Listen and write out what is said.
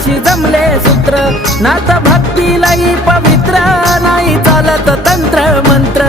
नाथाशी जमले सूत्र नाथ भक्ती लई पवित्र नाही चालत तंत्र मंत्र